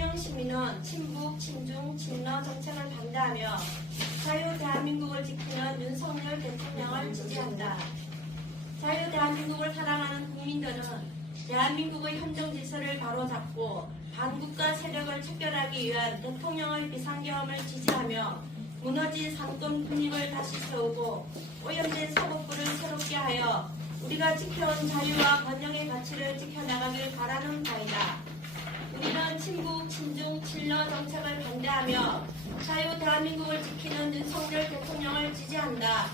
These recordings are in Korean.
대통령 시민은 친북, 친중, 친러 정책을 반대하며 자유 대한민국을 지키는 윤석열 대통령을 지지한다. 자유 대한민국을 사랑하는 국민들은 대한민국의 헌정 질서를 바로잡고 반국가 세력을 척결하기 위한 대통령의 비상계엄을 지지하며 무너진 상권 군립을 다시 세우고 오염된 사법부를 새롭게 하여 우리가 지켜온 자유와 번영의 가치를 지켜나가길 바라는 바이다. 우리는 친북, 친중, 친러 정책을 반대하며 자유 대한민국을 지키는 윤석열 대통령을 지지한다.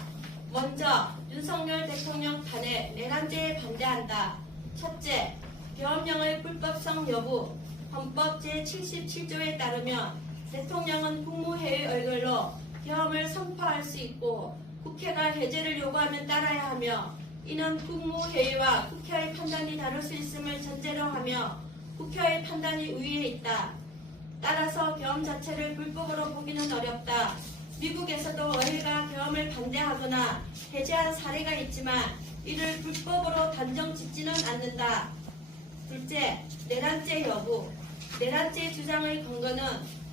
먼저 윤석열 대통령 탄핵 내란죄에 반대한다. 첫째, 계엄령의 불법성 여부. 헌법 제77조에 따르면 대통령은 국무회의 의결로 계엄을 선포할 수 있고 국회가 해제를 요구하면 따라야 하며 이는 국무회의와 국회의 판단이 다를 수 있음을 전제로 하며 국회의 판단이 우위에 있다. 따라서 계엄 자체를 불법으로 보기는 어렵다. 미국에서도 의회가 계엄을 반대하거나 해제한 사례가 있지만 이를 불법으로 단정 짓지는 않는다. 둘째, 내란죄 여부. 내란죄 주장의 근거는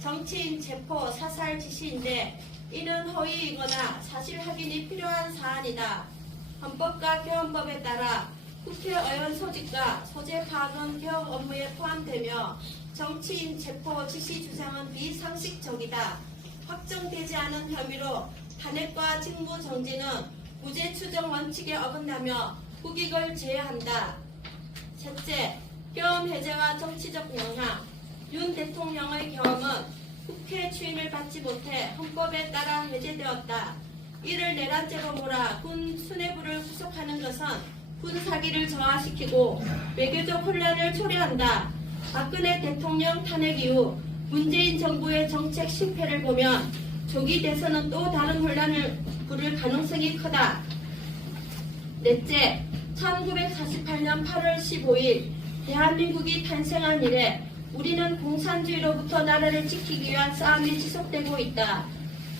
정치인 체포, 사살 지시인데 이는 허위이거나 사실 확인이 필요한 사안이다. 헌법과 계엄법에 따라 국회의원 소집과 소재 파악은 계엄 업무에 포함되며 정치인 체포 지시 주장은 비상식적이다. 확정되지 않은 혐의로 탄핵과 직무 정지는 무죄 추정 원칙에 어긋나며 국익을 제외한다. 셋째, 계엄 해제와 정치적 영향. 윤 대통령의 계엄은 국회 추인을 받지 못해 헌법에 따라 해제되었다. 이를 내란죄로 몰아 군 수뇌부를 구속하는 것은 군 사기를 저하시키고 외교적 혼란을 초래한다. 박근혜 대통령 탄핵 이후 문재인 정부의 정책 실패를 보면 조기 대선은 또 다른 혼란을 부를 가능성이 크다. 넷째, 1948년 8월 15일 대한민국이 탄생한 이래 우리는 공산주의로부터 나라를 지키기 위한 싸움이 지속되고 있다.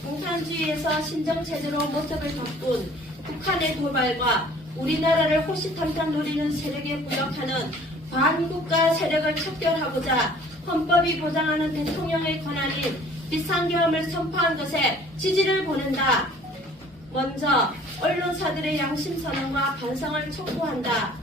공산주의에서 신정체제로 모습을 바꾼 북한의 도발과 우리나라를 호시탐탐 노리는 세력에 부역하는 반국가 세력을 척결하고자 헌법이 보장하는 대통령의 권한인 비상계엄을 선포한 것에 지지를 보낸다. 먼저 언론사들의 양심선언과 반성을 촉구한다.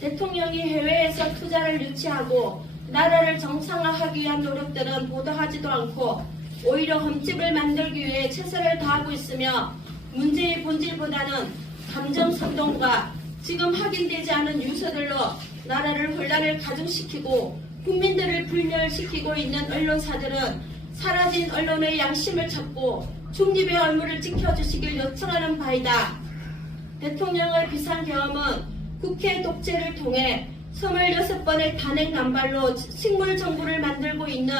대통령이 해외에서 투자를 유치하고 나라를 정상화하기 위한 노력들은 보도하지도 않고 오히려 흠집을 만들기 위해 최선을 다하고 있으며 문제의 본질보다는 감정선동과 지금 확인되지 않은 유서들로 나라를 혼란을 가중시키고 국민들을 불멸시키고 있는 언론사들은 사라진 언론의 양심을 찾고 중립의 의무를 지켜주시길 요청하는 바이다. 대통령의 비상계엄은 국회 독재를 통해 26번의 탄핵 남발로 식물정부를 만들고 있는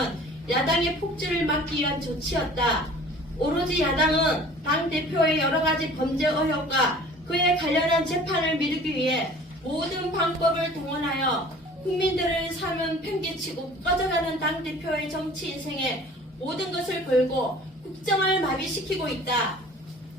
야당의 폭주를 막기 위한 조치였다. 오로지 야당은 당대표의 여러가지 범죄 의혹과 그에 관련한 재판을 미루기 위해 모든 방법을 동원하여 국민들의 삶은 팽개치고 꺼져가는 당대표의 정치 인생에 모든 것을 걸고 국정을 마비시키고 있다.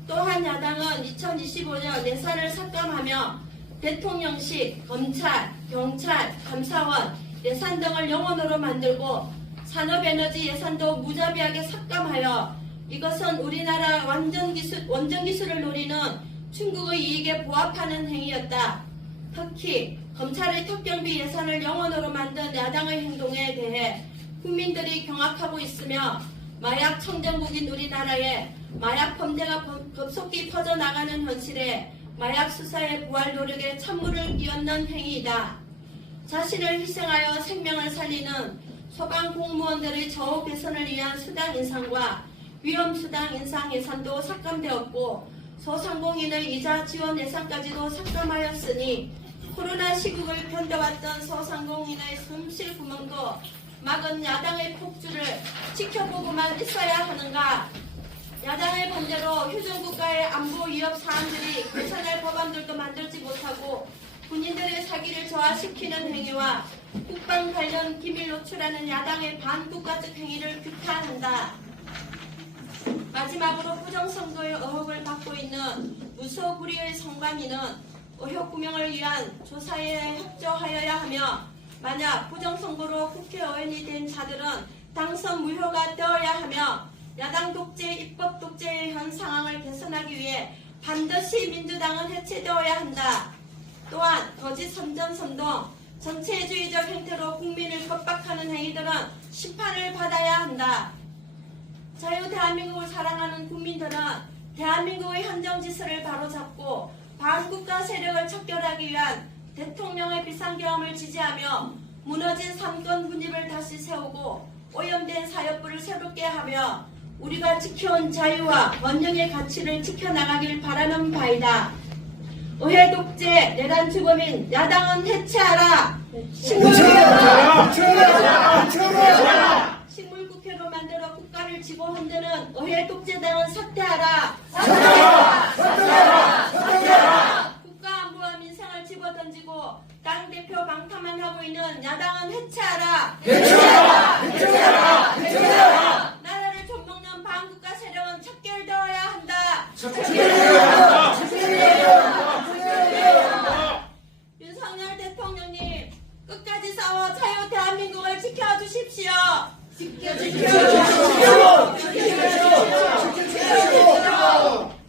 또한 야당은 2025년 예산을 삭감하며 대통령실, 검찰, 경찰, 감사원, 예산 등을 영원으로 만들고 산업에너지 예산도 무자비하게 삭감하여 이것은 우리나라 원전기술을 노리는 중국의 이익에 부합하는 행위였다. 특히 검찰의 특경비 예산을 영원으로 만든 야당의 행동에 대해 국민들이 경악하고 있으며 마약 청정국인 우리나라에 마약 범죄가 급속히 퍼져나가는 현실에 마약 수사의 부활 노력에 찬물을 끼얹는 행위이다. 자신을 희생하여 생명을 살리는 소방 공무원들의 처우 개선을 위한 수당 인상과 위험수당 인상 예산도 삭감되었고 소상공인의 이자 지원 예산까지도 삭감하였으니 코로나 시국을 견뎌왔던 소상공인의 숨쉴 구멍도 막은 야당의 폭주를 지켜보고만 있어야 하는가? 야당의 범죄로 휴전국가의 안보 위협 사안들이 개선할 법안들도 만들지 못하고 군인들의 사기를 저하시키는 행위와 국방 관련 기밀 노출하는 야당의 반국가적 행위를 규탄한다. 마지막으로 부정선거의 의혹을 받고 있는 무소불위의 선관위는 의혹 구명을 위한 조사에 협조하여야 하며 만약 부정선거로 국회의원이 된 자들은 당선 무효가 되어야 하며 야당 독재, 입법 독재의 현 상황을 개선하기 위해 반드시 민주당은 해체되어야 한다. 또한 거짓 선전선동, 전체주의적 행태로 국민을 겁박하는 행위들은 심판을 받아야 한다. 자유 대한민국을 사랑하는 국민들은 대한민국의 헌정질서를 바로잡고 반국가 세력을 척결하기 위한 대통령의 비상계엄을 지지하며 무너진 삼권 분립을 다시 세우고 오염된 사협부를 새롭게 하며 우리가 지켜온 자유와 원령의 가치를 지켜나가길 바라는 바이다. 의회 독재, 내란 주범인 야당은 해체하라. 식물국회로 만들어 국가를 쥐고 흔드는 의회 독재당은 사퇴하라. 국가안보와 민생을 집어던지고 당대표 방탄만 하고 있는 야당은 해체하라. 나라를 좀먹는 반국가 세력은 척결되어야 한다. 윤석열 대통령님, 끝까지 싸워 자유 대한민국을 지켜주십시오.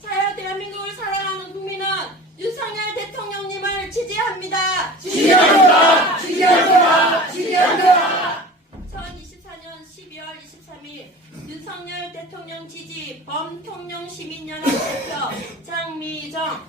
자유 대한민국을 사랑하는 국민은 윤석열 대통령님을 지지합니다. 2024년 12월 23일 윤석열 대통령 지지 범통령 시민연합 대표 장미정